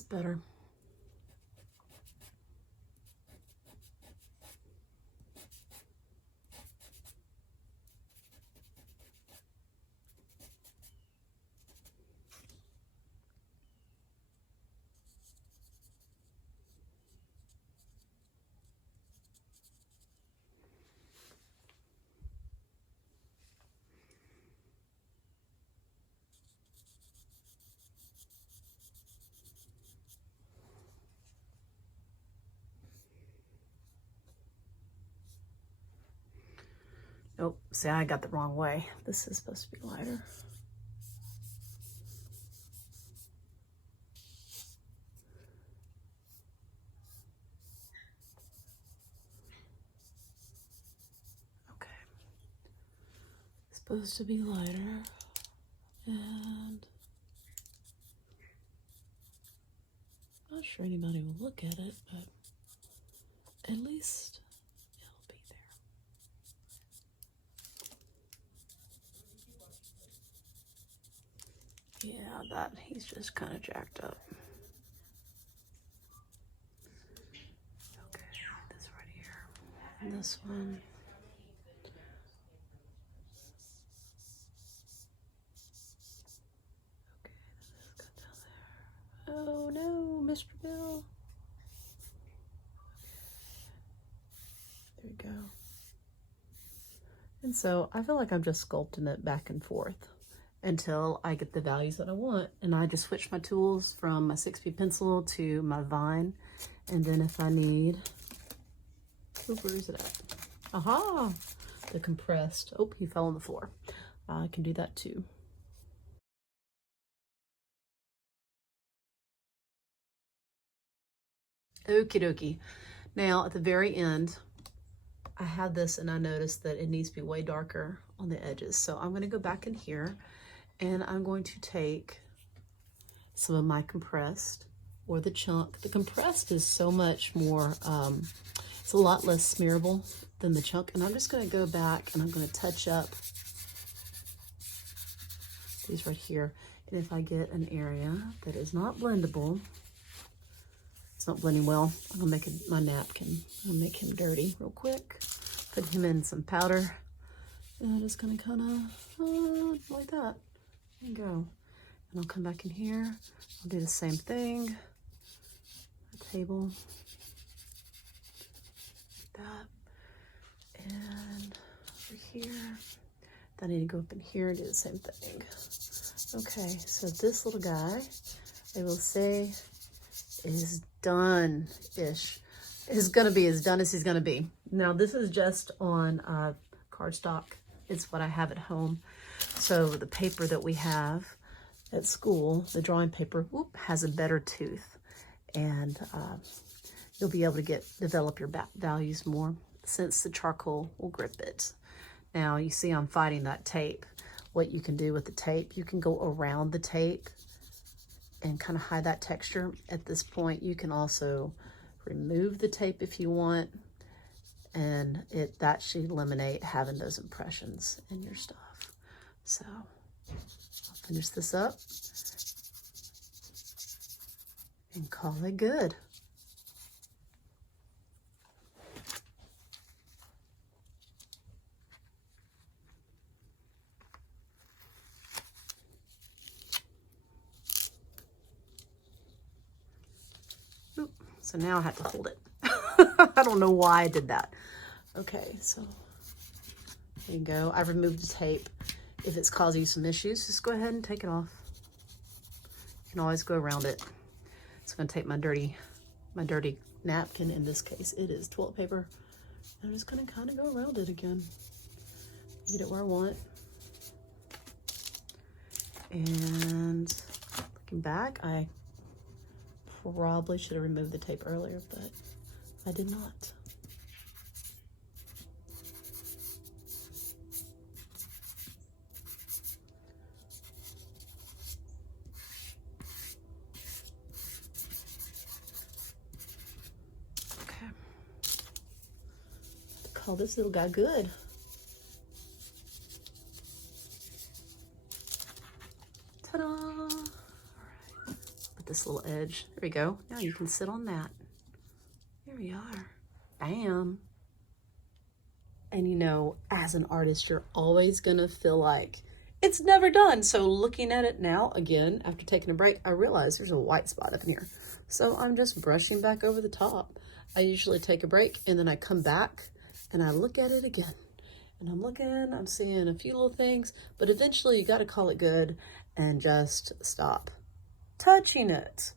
That's better. Nope, see, I got the wrong way. This is supposed to be lighter. Okay. Supposed to be lighter. And not sure anybody will look at it, but at least it'll be there. Yeah, that he's just kind of jacked up. Okay, this right here. And this one. Okay, this got down there. Oh no, Mr. Bill. There we go. And so I feel like I'm just sculpting it back and forth until I get the values that I want. And I just switch my tools from my 6B pencil to my Vine. And then if I need, oh, where is it at? Aha, the compressed. Oh, he fell on the floor. I can do that too. Okie dokie. Now at the very end, I had this and I noticed that it needs to be way darker on the edges. So I'm going to go back in here and I'm going to take some of my compressed or the chunk. The compressed is so much more, it's a lot less smearable than the chunk. And I'm just going to go back and I'm going to touch up these right here. And if I get an area that is not blendable, it's not blending well, I'm gonna make my napkin. I'll make him dirty real quick. Put him in some powder. And I'm just gonna kind of like that. There you go. And I'll come back in here. I'll do the same thing. A table. Like that. And over here. Then I need to go up in here and do the same thing. Okay, so this little guy, I will say, is done-ish. Is gonna be as done as he's gonna be. Now this is just on cardstock. It's what I have at home. So the paper that we have at school, the drawing paper, whoop, has a better tooth, and you'll be able to develop your values more since the charcoal will grip it. Now you see I'm fighting that tape. What you can do with the tape, you can go around the tape and kind of hide that texture. At this point, you can also remove the tape if you want, and that should eliminate having those impressions in your stuff. So I'll finish this up and call it good. So now I have to hold it. I don't know why I did that. Okay, so there you go. I've removed the tape. If it's causing you some issues, just go ahead and take it off. You can always go around it. It's gonna take my dirty napkin. In this case, it is toilet paper. I'm just gonna kind of go around it again. Get it where I want. And looking back, I probably should have removed the tape earlier, but I did not. Okay. Call this little guy good. Ta-da! All right. this little edge. There we go. Now you can sit on that. There we are. Bam. And you know, as an artist, you're always gonna feel like it's never done. So looking at it now, again, after taking a break, I realize there's a white spot up in here. So I'm just brushing back over the top. I usually take a break and then I come back and I look at it again. And I'm looking, I'm seeing a few little things, but eventually you gotta call it good and just stop touching it.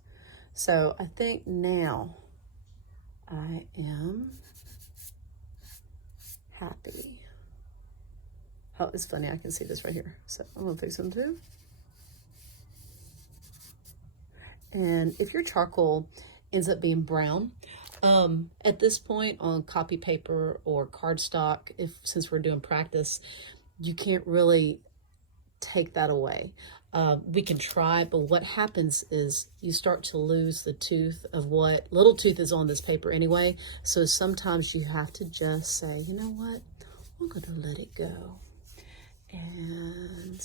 So I think now I am happy. Oh, it's funny, I can see this right here. So I'm gonna fix them too. And if your charcoal ends up being brown, at this point on copy paper or cardstock, since we're doing practice, you can't really take that away. We can try, but what happens is you start to lose the tooth of what little tooth is on this paper anyway. So sometimes you have to just say, you know what, I'm gonna let it go. And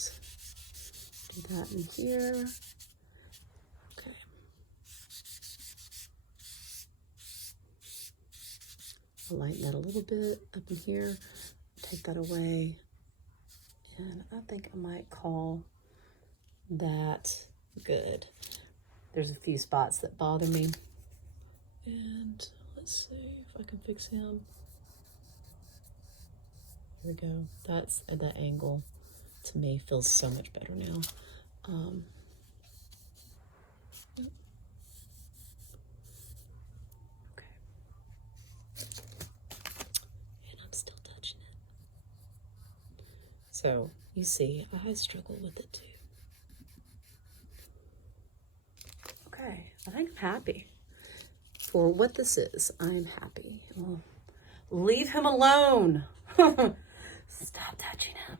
do that in here. Okay. I'll lighten that a little bit up in here. Take that away. And I think I might call that good. There's a few spots that bother me. And let's see if I can fix him. Here we go. That's at that angle. To me, feels so much better now. Okay. And I'm still touching it. So you see, I struggle with it too. Okay, I think I'm happy. For what this is, I'm happy. Well, leave him alone. Stop touching him.